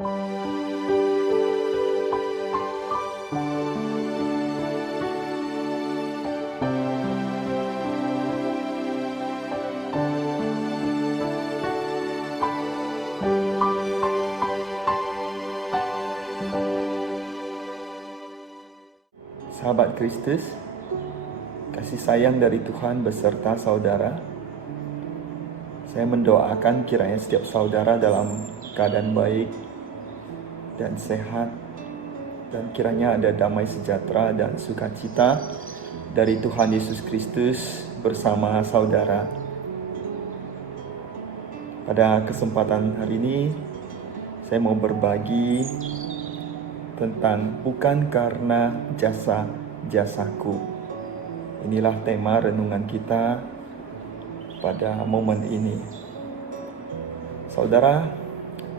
Sahabat Kristus, kasih sayang dari Tuhan beserta saudara. Saya mendoakan kiranya setiap saudara dalam keadaan baik dan sehat, dan kiranya ada damai sejahtera dan sukacita dari Tuhan Yesus Kristus bersama saudara. Pada kesempatan hari ini, saya mau berbagi tentang bukan karena jasa-jasaku. Inilah tema renungan kita pada momen ini. Saudara,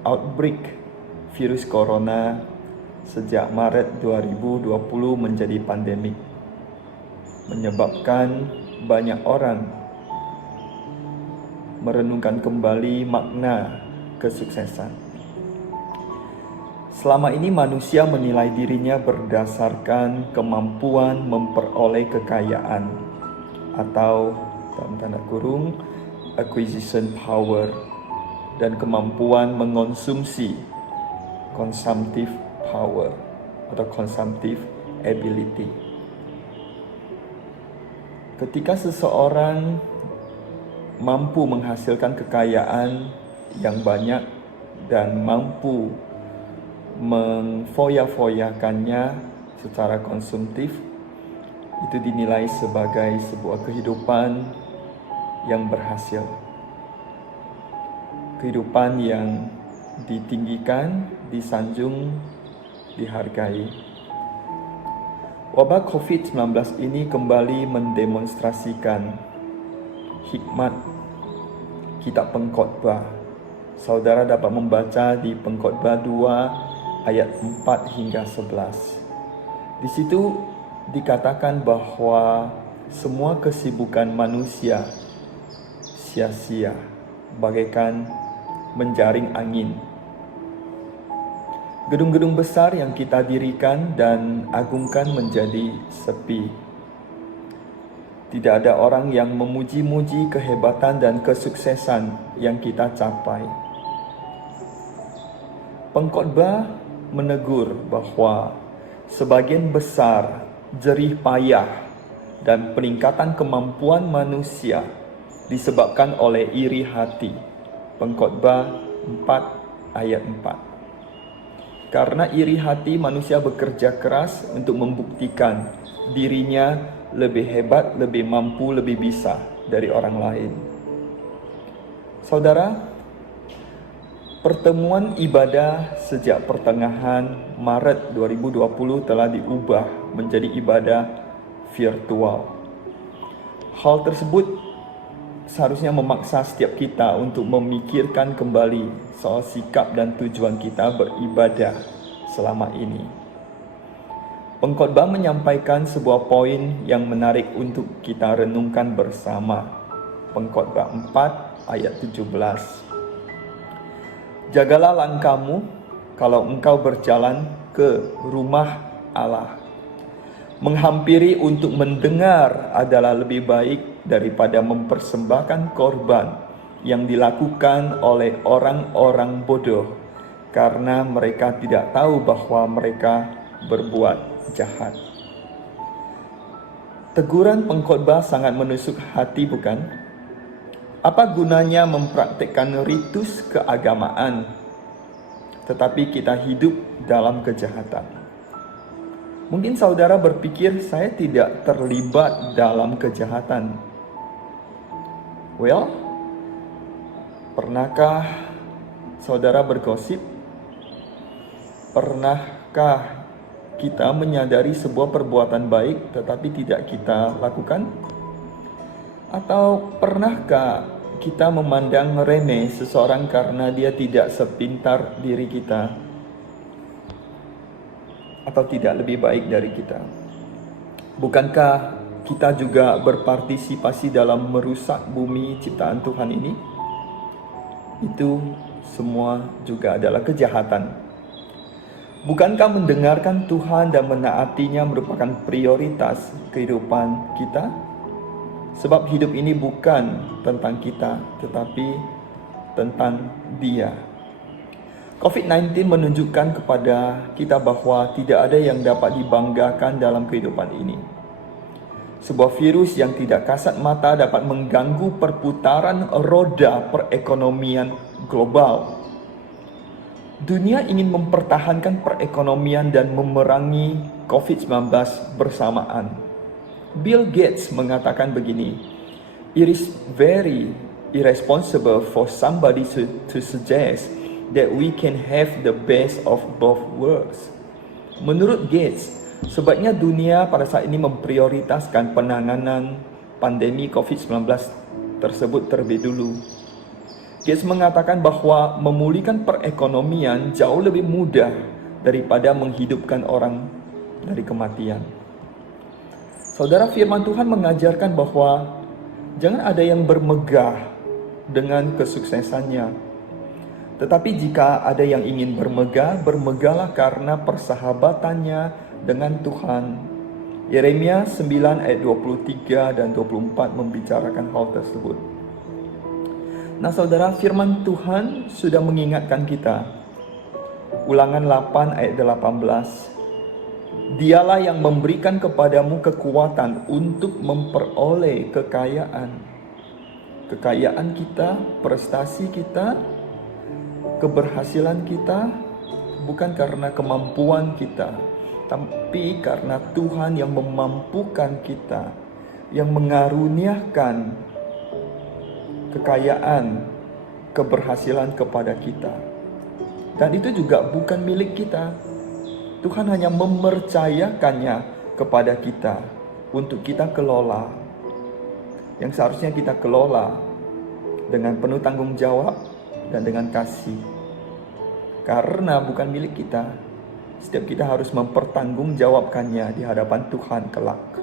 outbreak virus corona sejak Maret 2020 menjadi pandemik, menyebabkan banyak orang merenungkan kembali makna kesuksesan. Selama ini manusia menilai dirinya berdasarkan kemampuan memperoleh kekayaan atau dalam tanda kurung acquisition power dan kemampuan mengonsumsi consumptive power atau consumptive ability. Ketika seseorang mampu menghasilkan kekayaan yang banyak dan mampu mengfoya-foyakannya secara konsumtif, itu dinilai sebagai sebuah kehidupan yang berhasil. Kehidupan yang ditinggikan, disanjung, dihargai. Wabah COVID-19 ini kembali mendemonstrasikan hikmat kitab Pengkhotbah. Saudara dapat membaca di Pengkhotbah 2 ayat 4 hingga 11. Di situ dikatakan bahwa semua kesibukan manusia sia-sia, bagaikan menjaring angin. Gedung-gedung besar yang kita dirikan dan agungkan menjadi sepi. Tidak ada orang yang memuji-muji kehebatan dan kesuksesan yang kita capai. Pengkhotbah menegur bahwa sebagian besar jerih payah dan peningkatan kemampuan manusia disebabkan oleh iri hati. Pengkhotbah 4 ayat 4. Karena iri hati, manusia bekerja keras untuk membuktikan dirinya lebih hebat, lebih mampu, lebih bisa dari orang lain. Saudara, pertemuan ibadah sejak pertengahan Maret 2020 telah diubah menjadi ibadah virtual. Hal tersebut seharusnya memaksa setiap kita untuk memikirkan kembali soal sikap dan tujuan kita beribadah selama ini. Pengkhotbah menyampaikan sebuah poin yang menarik untuk kita renungkan bersama. Pengkhotbah 4 ayat 17. Jagalah langkahmu kalau engkau berjalan ke rumah Allah. Menghampiri untuk mendengar adalah lebih baik daripada mempersembahkan korban yang dilakukan oleh orang-orang bodoh, karena mereka tidak tahu bahwa mereka berbuat jahat. Teguran pengkhotbah sangat menusuk hati, bukan? Apa gunanya mempraktikkan ritus keagamaan, tetapi kita hidup dalam kejahatan? Mungkin saudara berpikir, saya tidak terlibat dalam kejahatan. Well, pernahkah saudara bergosip? Pernahkah kita menyadari sebuah perbuatan baik tetapi tidak kita lakukan? Atau pernahkah kita memandang remeh seseorang karena dia tidak sepintar diri kita atau tidak lebih baik dari kita? Bukankah kita juga berpartisipasi dalam merusak bumi ciptaan Tuhan ini? Itu semua juga adalah kejahatan Bukankah mendengarkan Tuhan dan menaatinya merupakan prioritas kehidupan kita? Sebab hidup ini bukan tentang kita, tetapi tentang Dia. COVID-19 menunjukkan kepada kita bahwa tidak ada yang dapat dibanggakan dalam kehidupan ini. Sebuah virus yang tidak kasat mata dapat mengganggu perputaran roda perekonomian global. Dunia ingin mempertahankan perekonomian dan memerangi COVID-19 bersamaan. Bill Gates mengatakan begini, "It is very irresponsible for somebody to suggest that we can have the best of both worlds." Menurut Gates, sebaiknya dunia pada saat ini memprioritaskan penanganan pandemi COVID-19 tersebut terlebih dulu. Gates mengatakan bahwa memulihkan perekonomian jauh lebih mudah daripada menghidupkan orang dari kematian. Saudara, firman Tuhan mengajarkan bahwa jangan ada yang bermegah dengan kesuksesannya. Tetapi jika ada yang ingin bermegah, bermegahlah karena persahabatannya dengan Tuhan. Yeremia 9 ayat 23 dan 24 membicarakan hal tersebut. Nah saudara, firman Tuhan sudah mengingatkan kita. Ulangan 8 ayat 18. Dialah yang memberikan kepadamu kekuatan untuk memperoleh kekayaan. Kekayaan kita, prestasi kita, keberhasilan kita bukan karena kemampuan kita, tapi karena Tuhan yang memampukan kita, yang mengaruniakan kekayaan, keberhasilan kepada kita. Dan itu juga bukan milik kita. Tuhan hanya mempercayakannya kepada kita untuk kita kelola. Yang seharusnya kita kelola dengan penuh tanggung jawab dan dengan kasih. Karena bukan milik kita, setiap kita harus mempertanggungjawabkannya di hadapan Tuhan kelak.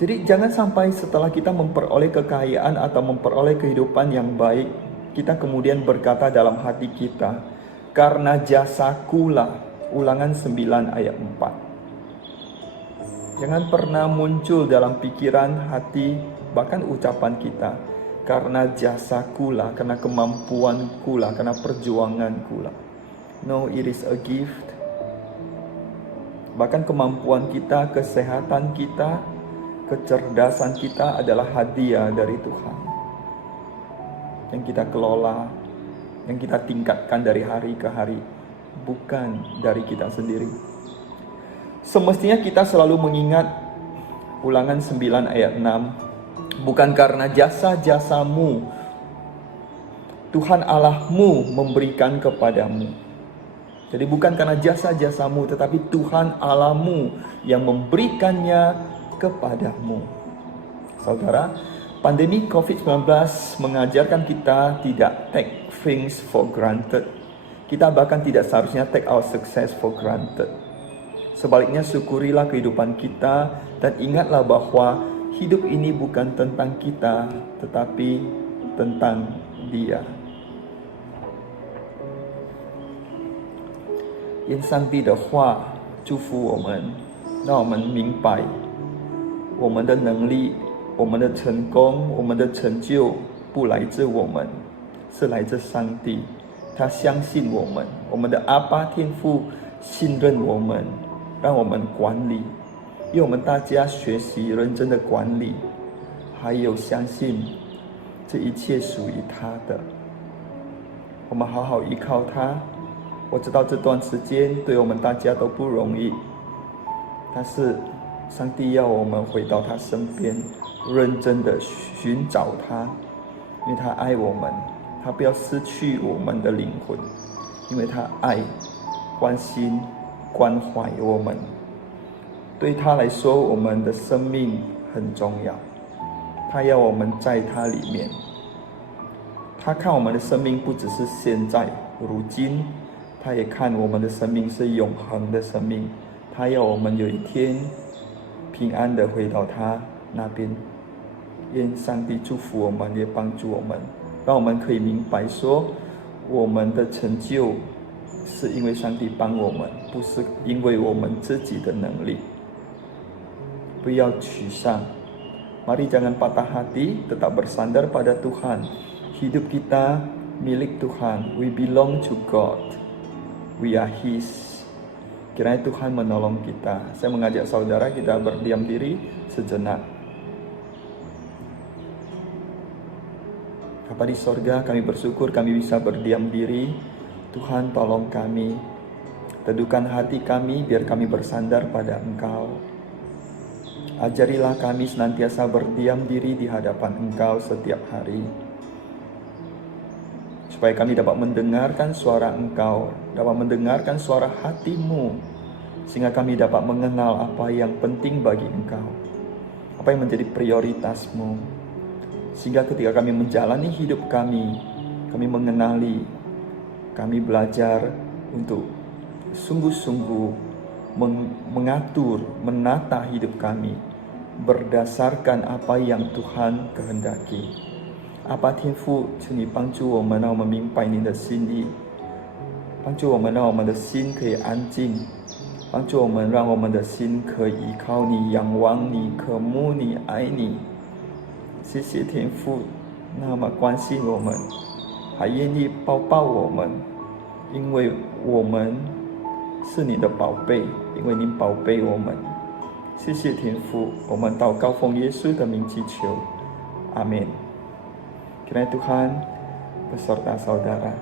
Jadi jangan sampai setelah kita memperoleh kekayaan atau memperoleh kehidupan yang baik, kita kemudian berkata dalam hati kita, karena jasakulah. Ulangan 9 ayat 4. Jangan pernah muncul dalam pikiran, hati, bahkan ucapan kita, karena jasakulah, karena kemampuankulah, karena perjuangankulah. No, it is a gift. Bahkan kemampuan kita, kesehatan kita, kecerdasan kita adalah hadiah dari Tuhan yang kita kelola, yang kita tingkatkan dari hari ke hari, bukan dari kita sendiri. Semestinya kita selalu mengingat Ulangan 9 ayat 6, bukan karena jasa-jasamu Tuhan Allahmu memberikan kepadamu. Jadi bukan karena jasa-jasamu, tetapi Tuhan Allahmu yang memberikannya kepadamu. Saudara, pandemi COVID-19 mengajarkan kita tidak take things for granted. Kita bahkan tidak seharusnya take our success for granted. Sebaliknya syukurilah kehidupan kita dan ingatlah bahwa hidup ini bukan tentang kita, tetapi tentang Dia. 愿上帝的话祝福我们，让我们明白我们的能力、我们的成功、我们的成就不来自我们，是来自上帝。他相信我们，我们的阿爸天父信任我们，让我们管理。愿我们大家学习认真的管理，还有相信这一切属于他的。我们好好依靠他。我知道这段时间对我们大家都不容易，但是上帝要我们回到他身边，认真的寻找他，因为他爱我们，他不要失去我们的灵魂，因为他爱、关心、关怀我们。对他来说，我们的生命很重要，他要我们在他里面。他看我们的生命不只是现在、如今，他也看我们的生命是永恒的生命。他要我们有一天平安的回到他那边。愿上帝祝福我们，也帮助我们，让我们可以明白说，我们的成就是因为上帝帮我们，不是因为我们自己的能力。不要沮丧，mari jangan patah hati, tetap bersandar pada Tuhan. Hidup kita milik Tuhan. We belong to God. We are His. Kiranya Tuhan menolong kita. Saya mengajak saudara kita berdiam diri sejenak. Bapa di sorga, kami bersyukur kami bisa berdiam diri. Tuhan tolong kami. Teduhkan hati kami biar kami bersandar pada Engkau. Ajarilah kami senantiasa berdiam diri di hadapan Engkau setiap hari. Supaya kami dapat mendengarkan suara Engkau, dapat mendengarkan suara hati-Mu, sehingga kami dapat mengenal apa yang penting bagi Engkau, apa yang menjadi prioritas-Mu. Sehingga ketika kami menjalani hidup kami mengenali, kami belajar untuk sungguh-sungguh mengatur, menata hidup kami berdasarkan apa yang Tuhan kehendaki。阿爸天父，请你帮助我们，让我们明白你的心意，帮助我们，让我们的心可以安静，帮助我们，让我们的心可以依靠你、仰望你、渴慕你、爱你。谢谢天父，那么关心我们，还愿意抱抱我们，因为我们是你的宝贝，因为您宝贝我们。谢谢天父，我们祷告奉耶稣的名祈求，阿门。Kiranya Tuhan beserta saudara